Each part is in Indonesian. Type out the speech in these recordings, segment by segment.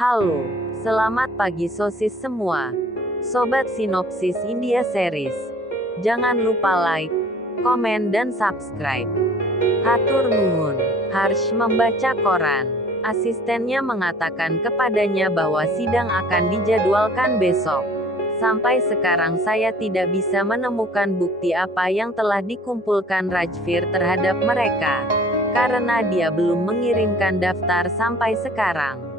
Halo, selamat pagi sosis semua. Sobat Sinopsis India Series. Jangan lupa like, komen dan subscribe. Hatur nuhun. Harsh membaca koran. Asistennya mengatakan kepadanya bahwa sidang akan dijadwalkan besok. Sampai sekarang saya tidak bisa menemukan bukti apa yang telah dikumpulkan Rajvir terhadap mereka. Karena dia belum mengirimkan daftar sampai sekarang.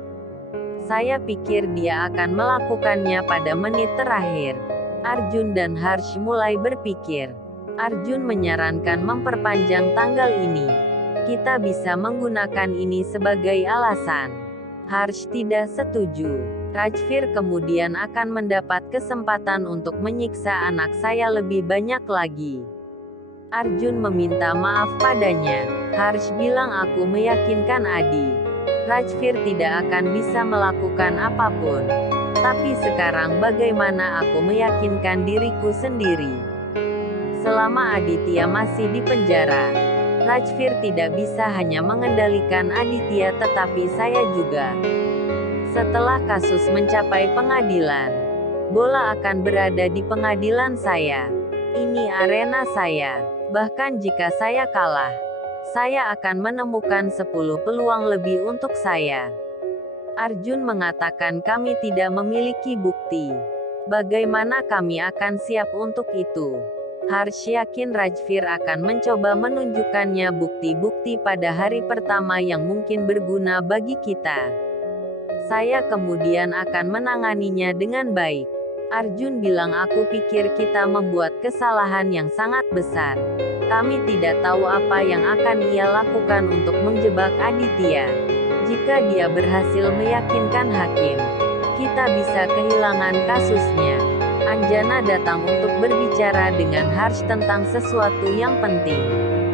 Saya pikir dia akan melakukannya pada menit terakhir. Arjun dan Harsh mulai berpikir. Arjun menyarankan memperpanjang tanggal ini. Kita bisa menggunakan ini sebagai alasan. Harsh tidak setuju. Rajvir kemudian akan mendapat kesempatan untuk menyiksa anak saya lebih banyak lagi. Arjun meminta maaf padanya. Harsh bilang aku meyakinkan Adi. Rajvir tidak akan bisa melakukan apapun. Tapi sekarang bagaimana aku meyakinkan diriku sendiri? Selama Aditya masih di penjara, Rajvir tidak bisa hanya mengendalikan Aditya tetapi saya juga. Setelah kasus mencapai pengadilan, bola akan berada di pengadilan saya. Ini arena saya. Bahkan jika saya kalah, saya akan menemukan 10 peluang lebih untuk saya. Arjun mengatakan kami tidak memiliki bukti. Bagaimana kami akan siap untuk itu? Harsh yakin Rajvir akan mencoba menunjukkannya bukti-bukti pada hari pertama yang mungkin berguna bagi kita. Saya kemudian akan menanganinya dengan baik. Arjun bilang aku pikir kita membuat kesalahan yang sangat besar. Kami tidak tahu apa yang akan ia lakukan untuk menjebak Aditya. Jika dia berhasil meyakinkan hakim, kita bisa kehilangan kasusnya. Anjana datang untuk berbicara dengan Harsh tentang sesuatu yang penting.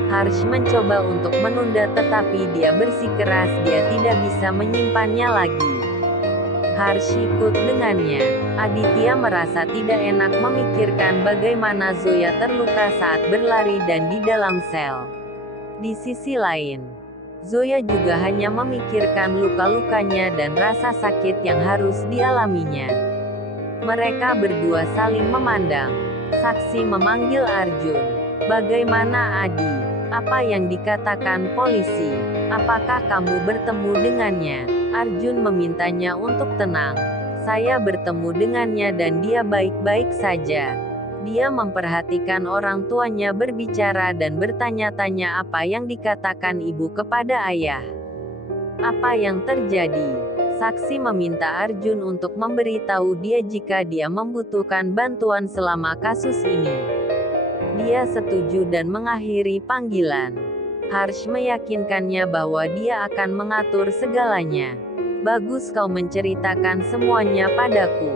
Harsh mencoba untuk menunda tetapi dia bersikeras dia tidak bisa menyimpannya lagi. Harsh ikut dengannya. Aditya merasa tidak enak memikirkan bagaimana Zoya terluka saat berlari dan di dalam sel. Di sisi lain, Zoya juga hanya memikirkan luka-lukanya dan rasa sakit yang harus dialaminya. Mereka berdua saling memandang. Saksi memanggil Arjun. Bagaimana Adi? Apa yang dikatakan polisi? Apakah kamu bertemu dengannya? Arjun memintanya untuk tenang. Saya bertemu dengannya dan dia baik-baik saja. Dia memperhatikan orang tuanya berbicara dan bertanya-tanya apa yang dikatakan ibu kepada ayah. Apa yang terjadi? Saksi meminta Arjun untuk memberitahu dia jika dia membutuhkan bantuan selama kasus ini. Dia setuju dan mengakhiri panggilan. Harsh meyakinkannya bahwa dia akan mengatur segalanya. Bagus kau menceritakan semuanya padaku.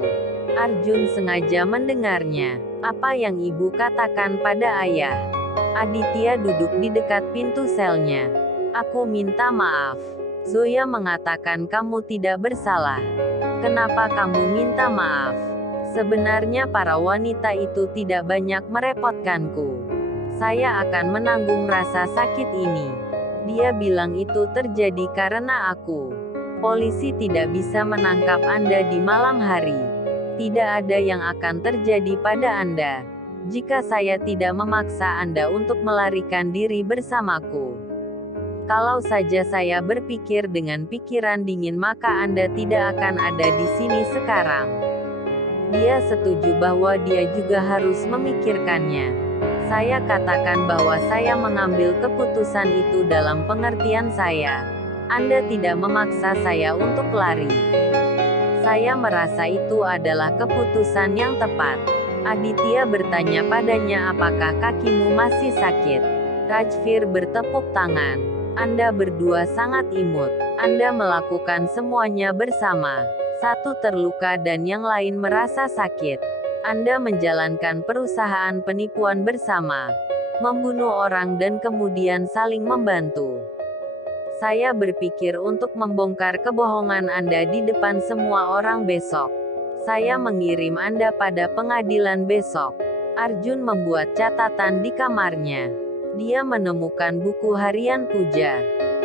Arjun sengaja mendengarnya. Apa yang ibu katakan pada ayah? Aditya duduk di dekat pintu selnya. Aku minta maaf. Zoya mengatakan kamu tidak bersalah. Kenapa kamu minta maaf? Sebenarnya para wanita itu tidak banyak merepotkanku. Saya akan menanggung rasa sakit ini. Dia bilang itu terjadi karena aku. Polisi tidak bisa menangkap Anda di malam hari. Tidak ada yang akan terjadi pada Anda. Jika saya tidak memaksa Anda untuk melarikan diri bersamaku. Kalau saja saya berpikir dengan pikiran dingin maka Anda tidak akan ada di sini sekarang. Dia setuju bahwa dia juga harus memikirkannya. Saya katakan bahwa saya mengambil keputusan itu dalam pengertian saya. Anda tidak memaksa saya untuk lari. Saya merasa itu adalah keputusan yang tepat. Aditya bertanya padanya apakah kakimu masih sakit. Rajvir bertepuk tangan. Anda berdua sangat imut. Anda melakukan semuanya bersama. Satu terluka dan yang lain merasa sakit. Anda menjalankan perusahaan penipuan bersama, membunuh orang dan kemudian saling membantu. Saya berpikir untuk membongkar kebohongan Anda di depan semua orang besok. Saya mengirim Anda pada pengadilan besok. Arjun membuat catatan di kamarnya. Dia menemukan buku harian Puja.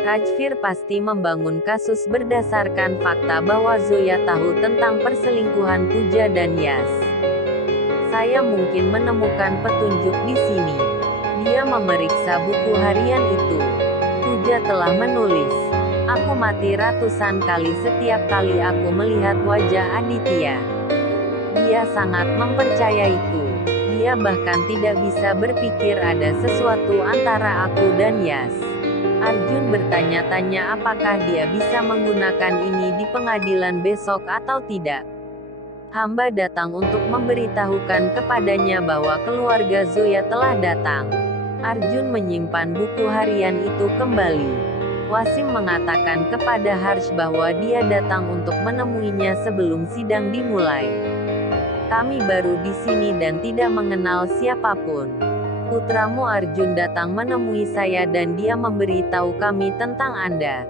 Rajvir pasti membangun kasus berdasarkan fakta bahwa Zoya tahu tentang perselingkuhan Pooja dan Yas. Saya mungkin menemukan petunjuk di sini. Dia memeriksa buku harian itu. Pooja telah menulis, "Aku mati ratusan kali setiap kali aku melihat wajah Aditya." Dia sangat mempercayaiku. Dia bahkan tidak bisa berpikir ada sesuatu antara aku dan Yas. Arjun bertanya-tanya apakah dia bisa menggunakan ini di pengadilan besok atau tidak. Hamba datang untuk memberitahukan kepadanya bahwa keluarga Zoya telah datang. Arjun menyimpan buku harian itu kembali. Wasim mengatakan kepada Harsh bahwa dia datang untuk menemuinya sebelum sidang dimulai. Kami baru di sini dan tidak mengenal siapapun. Putramu Arjun datang menemui saya dan dia memberitahu kami tentang Anda.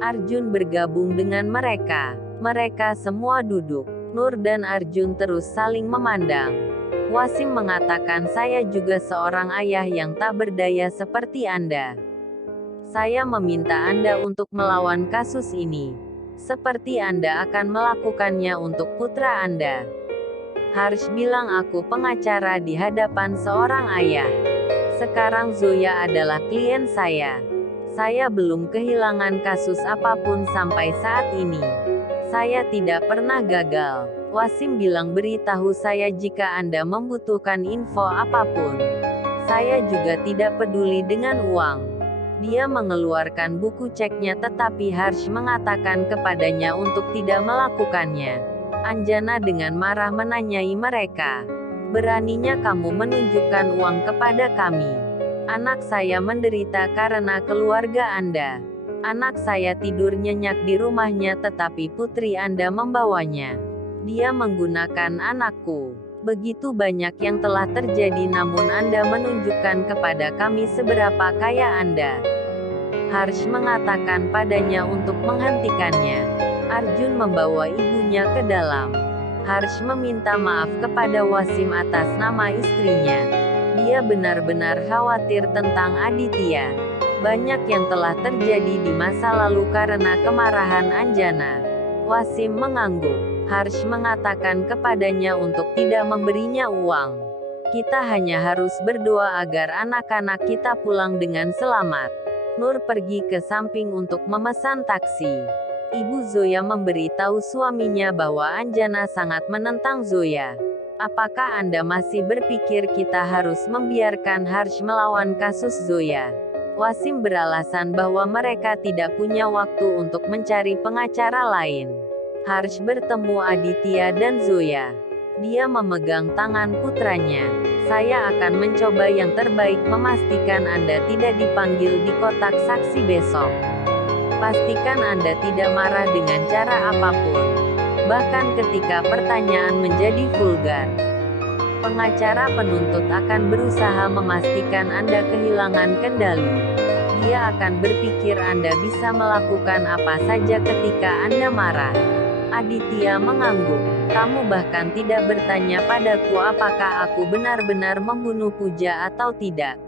Arjun bergabung dengan mereka. Mereka semua duduk. Nur dan Arjun terus saling memandang. Wasim mengatakan, "Saya juga seorang ayah yang tak berdaya seperti Anda. Saya meminta Anda untuk melawan kasus ini. Seperti Anda akan melakukannya untuk putra Anda." Harsh bilang, "Aku pengacara di hadapan seorang ayah. Sekarang Zoya adalah klien saya. Saya belum kehilangan kasus apapun sampai saat ini. Saya tidak pernah gagal." Wasim bilang, "Beritahu saya jika Anda membutuhkan info apapun. Saya juga tidak peduli dengan uang." Dia mengeluarkan buku ceknya tetapi Harsh mengatakan kepadanya untuk tidak melakukannya. Anjana dengan marah menanyai mereka, "Beraninya kamu menunjukkan uang kepada kami? Anak saya menderita karena keluarga Anda. Anak saya tidur nyenyak di rumahnya tetapi putri Anda membawanya. Dia menggunakan anakku. Begitu banyak yang telah terjadi namun Anda menunjukkan kepada kami seberapa kaya Anda." Harsh mengatakan padanya untuk menghentikannya. Arjun membawa ibunya ke dalam. Harsh meminta maaf kepada Wasim atas nama istrinya. Dia benar-benar khawatir tentang Aditya. Banyak yang telah terjadi di masa lalu karena kemarahan Anjana. Wasim mengangguk. Harsh mengatakan kepadanya untuk tidak memberinya uang. "Kita hanya harus berdoa agar anak-anak kita pulang dengan selamat." Nur pergi ke samping untuk memesan taksi. Ibu Zoya memberitahu suaminya bahwa Anjana sangat menentang Zoya. "Apakah Anda masih berpikir kita harus membiarkan Harsh melawan kasus Zoya?" Wasim beralasan bahwa mereka tidak punya waktu untuk mencari pengacara lain. Harsh bertemu Aditya dan Zoya. Dia memegang tangan putranya. "Saya akan mencoba yang terbaik memastikan Anda tidak dipanggil di kotak saksi besok. Pastikan Anda tidak marah dengan cara apapun, bahkan ketika pertanyaan menjadi vulgar. Pengacara penuntut akan berusaha memastikan Anda kehilangan kendali. Dia akan berpikir Anda bisa melakukan apa saja ketika Anda marah." Aditya mengangguk. "Kamu bahkan tidak bertanya padaku apakah aku benar-benar membunuh Pooja atau tidak.